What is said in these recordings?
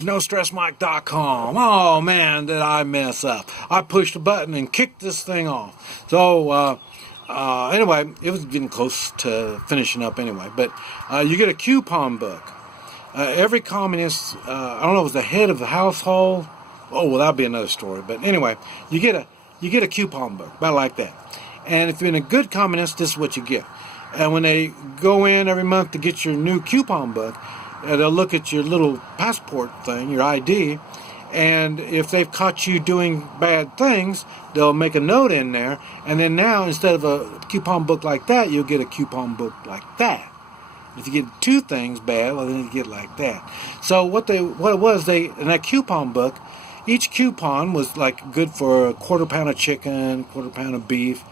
NoStressMike.com. Oh man, did I mess up. I pushed a button and kicked this thing off. So, anyway, it was getting close to finishing up anyway. But you get a coupon book. Every communist, I don't know if it was the head of the household. Oh, well, that'll be another story. But anyway, you get a coupon book, about like that. And if you're in a good communist, this is what you get. And when they go in every month to get your new coupon book, they'll look at your little passport thing, your ID, and if they've caught you doing bad things, they'll make a note in there, and then now, instead of a coupon book like that, you'll get a coupon book like that. If you get two things bad, well, then you get like that. So what it was, in that coupon book, each coupon was like good for a quarter pound of chicken, quarter pound of beef,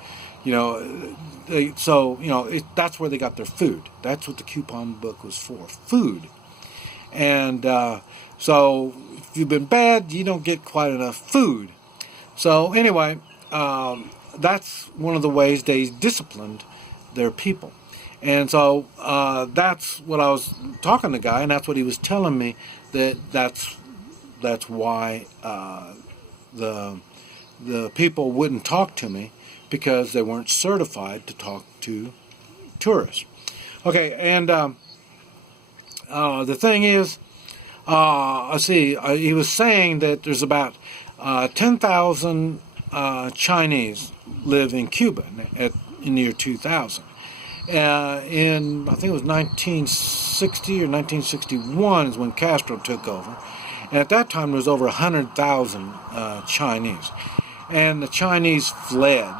that's where they got their food. That's what the coupon book was for, food. And so if you've been bad, you don't get quite enough food. So anyway, that's one of the ways they disciplined their people. And so that's what I was talking to the guy, and that's what he was telling me, that's why the people wouldn't talk to me, because they weren't certified to talk to tourists. Okay, and the thing is, he was saying that there's about 10,000 Chinese live in Cuba in the year 2000. I think it was 1960 or 1961 is when Castro took over. And at that time, there was over 100,000 Chinese. And the Chinese fled.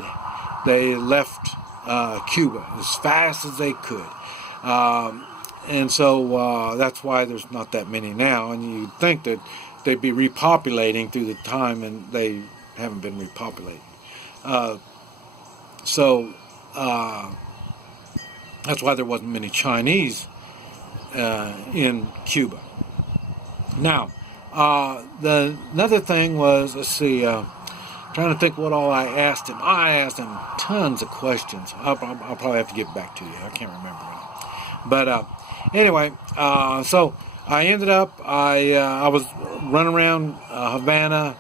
They left Cuba as fast as they could. And so that's why there's not that many now. And you'd think that they'd be repopulating through the time, and they haven't been repopulating. That's why there wasn't many Chinese in Cuba. Now, another thing was, trying to think what all I asked him. I asked him tons of questions. I'll probably have to get back to you. I can't remember any. But anyway, so I ended up, I was running around Havana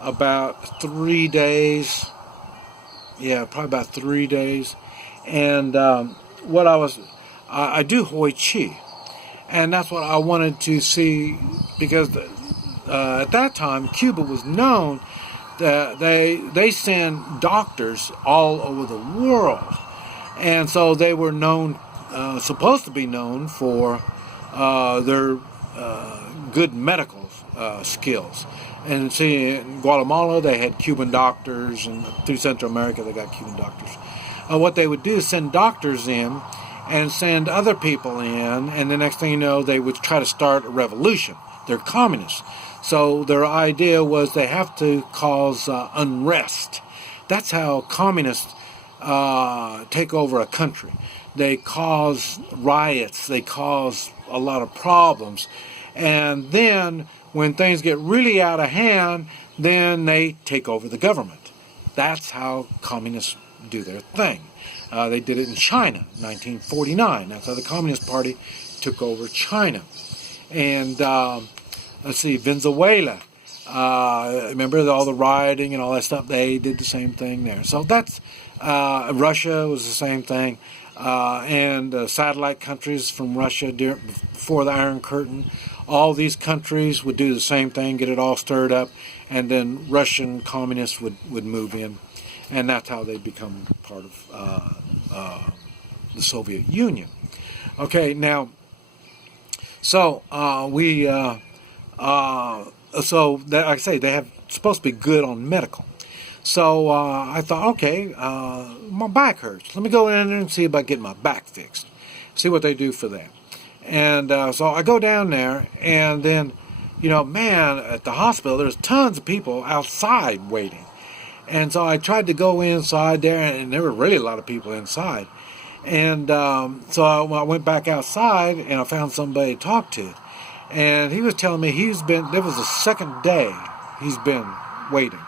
about 3 days. Yeah, probably about 3 days. And I do Hoi Chi. And that's what I wanted to see, because at that time, Cuba was known that they send doctors all over the world. And so they were supposed to be known for their good medical skills. And see, in Guatemala, they had Cuban doctors, and through Central America, they got Cuban doctors. What they would do is send doctors in and send other people in, and the next thing you know, they would try to start a revolution. They're communists. So their idea was they have to cause unrest. That's how communists take over a country. They cause riots. They cause a lot of problems. And then when things get really out of hand, then they take over the government. That's how communists do their thing. They did it in China, 1949. That's how the Communist Party took over China. And Venezuela. Remember all the rioting and all that stuff? They did the same thing there. So that's Russia was the same thing. And satellite countries from Russia before the Iron Curtain. All these countries would do the same thing, get it all stirred up, and then Russian communists would move in. And that's how they become part of the Soviet Union. Okay, now, so like I say, they have supposed to be good on medical. So I thought, okay, my back hurts. Let me go in there and see about getting my back fixed. See what they do for that. And so I go down there, and then, man, at the hospital, there's tons of people outside waiting. And so I tried to go inside there, and there were really a lot of people inside. And so I went back outside, and I found somebody to talk to. And he was telling me there was the second day he's been waiting.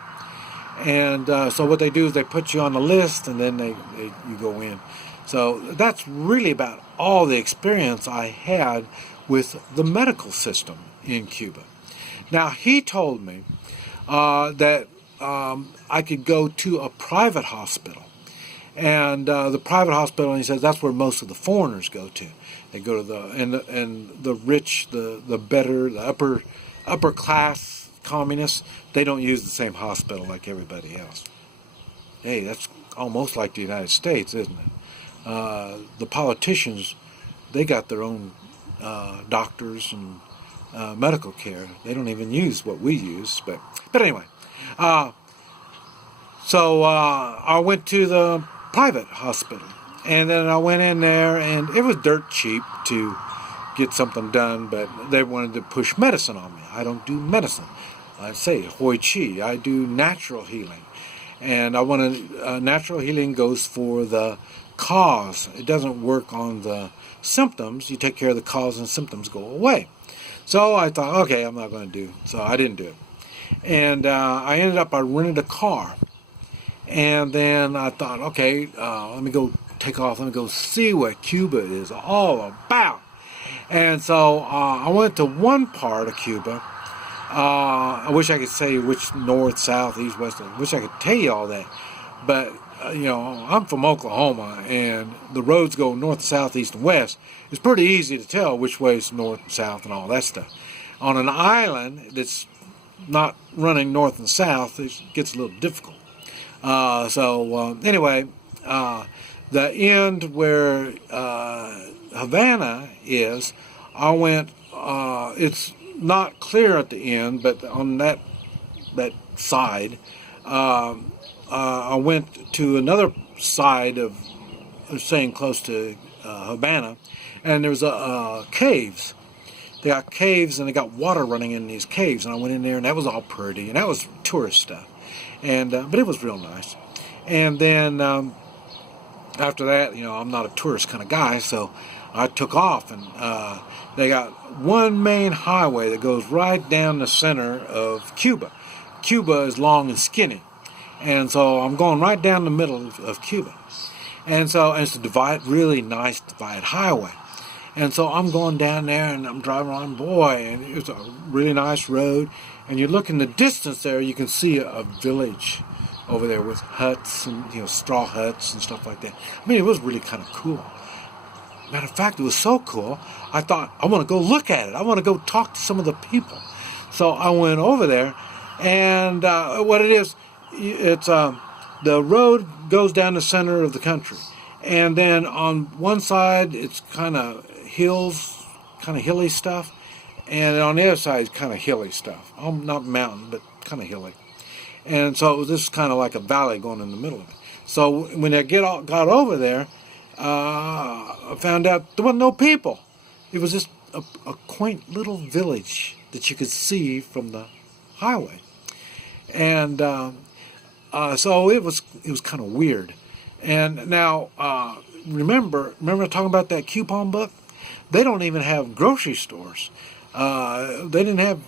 And so what they do is they put you on the list, and then you go in. So that's really about all the experience I had with the medical system in Cuba. Now, he told me that I could go to a private hospital. And the private hospital, he says, that's where most of the foreigners go to. They go to the rich, the better, the upper class communists. They don't use the same hospital like everybody else. Hey, that's almost like the United States, isn't it? The politicians, they got their own doctors and medical care. They don't even use what we use. But anyway, so I went to the private hospital, and then I went in there, and it was dirt cheap to get something done, but they wanted to push medicine on me. I don't do medicine. I say Hoi Chi. I do natural healing, and I want to. Natural healing goes for the cause. It doesn't work on the symptoms. You take care of the cause, and symptoms go away. So I thought, okay, I'm not going to do. So I didn't do it, and I rented a car. And then I thought, okay, let me go take off. Let me go see what Cuba is all about. And so I went to one part of Cuba. I wish I could say which north, south, east, west. I wish I could tell you all that. But, I'm from Oklahoma, and the roads go north, south, east, and west. It's pretty easy to tell which way is north and south and all that stuff. On an island that's not running north and south, it gets a little difficult. Anyway, the end where Havana is, I went. It's not clear at the end, but on that side, I went to another side of saying close to Havana, and there's caves. They got caves, and they got water running in these caves, and I went in there, and that was all pretty, and that was tourist stuff. And but it was real nice. And then after that, I'm not a tourist kind of guy, so I took off, and they got one main highway that goes right down the center of Cuba. Cuba is long and skinny, and so I'm going right down the middle of Cuba. And so it's a really nice divided highway. And so I'm going down there, and I'm driving on, and it's a really nice road. And you look in the distance there, you can see a village over there with huts and straw huts and stuff like that. I mean, it was really kind of cool. Matter of fact, it was so cool, I thought, I want to go look at it. I want to go talk to some of the people. So I went over there, and what it is, it's the road goes down the center of the country. And then on one side, it's kind of hills, kind of hilly stuff. And on the other side, it's kind of hilly stuff. Not mountain, but kind of hilly. And so this is kind of like a valley going in the middle of it. So when I got over there, I found out there wasn't no people. It was just a quaint little village that you could see from the highway. And so it was kind of weird. And now, remember talking about that coupon book? They don't even have grocery stores. They didn't have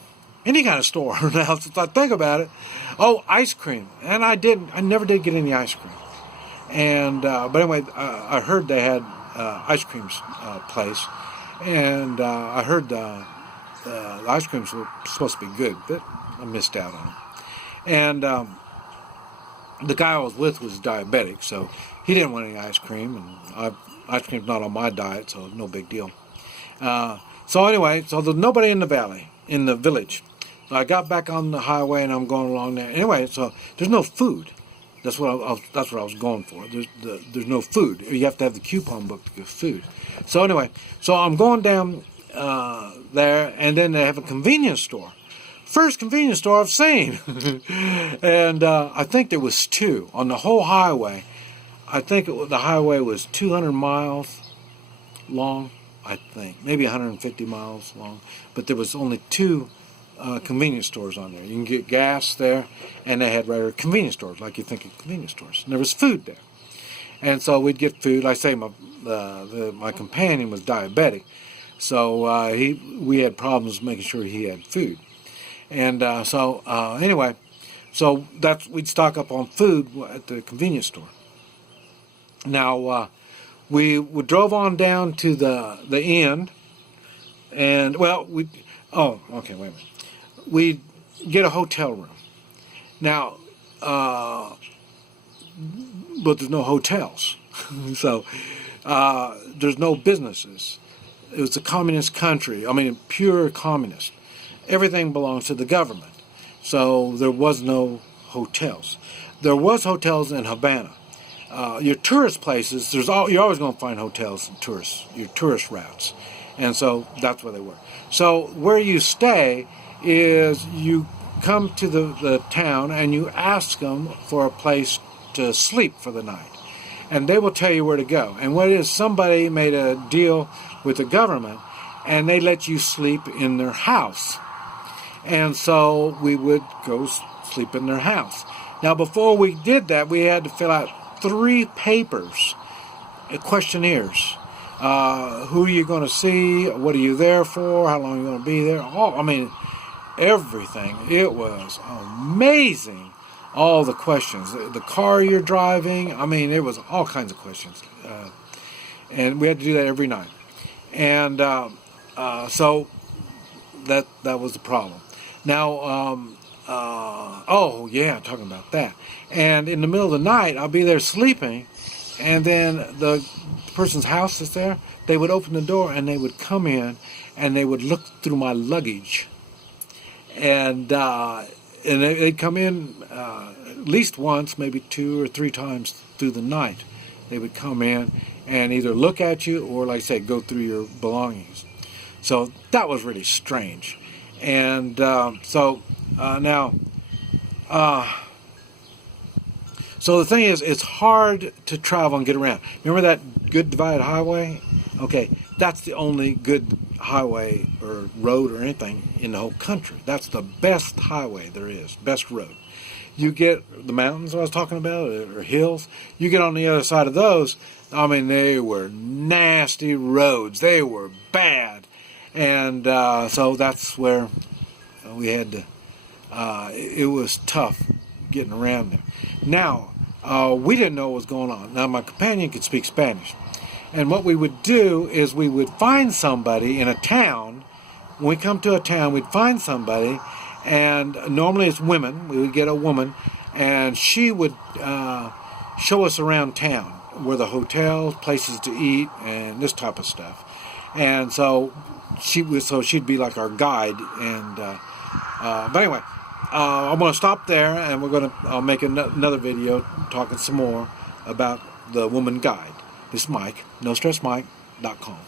any kind of store now, if I think about it. Oh, ice cream. And I never did get any ice cream. And, but anyway, I heard they had ice cream place. And I heard the ice creams were supposed to be good, but I missed out on them. And the guy I was with was diabetic, so he didn't want any ice cream, and ice cream's not on my diet, so no big deal. So anyway, so there's nobody in the village. So I got back on the highway, and I'm going along there. Anyway, so there's no food. That's what I was going for. There's no food. You have to have the coupon book to get food. So anyway, so I'm going down there, and then they have a convenience store. First convenience store I've seen. And I think there was two on the whole highway. I think the highway was 200 miles long, I think. Maybe 150 miles long. But there was only two convenience stores on there. You can get gas there, and they had regular convenience stores, like you think of convenience stores. And there was food there. And so we'd get food. Like I say, my companion was diabetic. So we had problems making sure he had food. And anyway, so we'd stock up on food at the convenience store. Now, we drove on down to the end, and, well, okay, wait a minute. we'd get a hotel room. Now, but there's no hotels. So there's no businesses. It was a communist country. I mean, pure communist. Everything belongs to the government. So there was no hotels. There was hotels in Havana. Your tourist places, you're always going to find hotels and your tourist routes. And so that's where they were. So where you stay is you come to the town and you ask them for a place to sleep for the night. And they will tell you where to go. And what it is, somebody made a deal with the government and they let you sleep in their house. And so we would go sleep in their house. Now before we did that, we had to fill out 3 papers, questionnaires. Who are you going to see? What are you there for? How long are you going to be there? Everything. It was amazing. All the questions. The car you're driving. It was all kinds of questions. And we had to do that every night. And so that was the problem. Now, talking about that. And in the middle of the night, I'll be there sleeping, and then the person's house is there. They would open the door, and they would come in, and they would look through my luggage. And they'd come in at least once, maybe 2 or 3 times through the night. They would come in and either look at you or, like I said, go through your belongings. So that was really strange. And so the thing is, it's hard to travel and get around. Remember that good divided highway? Okay, that's the only good highway or road or anything in the whole country. That's the best highway there is, best road. You get the mountains I was talking about, or hills, you get on the other side of those, they were nasty roads. They were bad. And so that's where we had to, it was tough getting around there. Now, we didn't know what was going on. Now, my companion could speak Spanish. And what we would do is we would find somebody in a town. When we come to a town, we'd find somebody, and normally it's women. We would get a woman, and she would show us around town, where the hotels, places to eat, and this type of stuff. And so she'd be like our guide. And but anyway, I'm going to stop there, and I'll make another video talking some more about the woman guide. This is Mike, NoStressMike.com.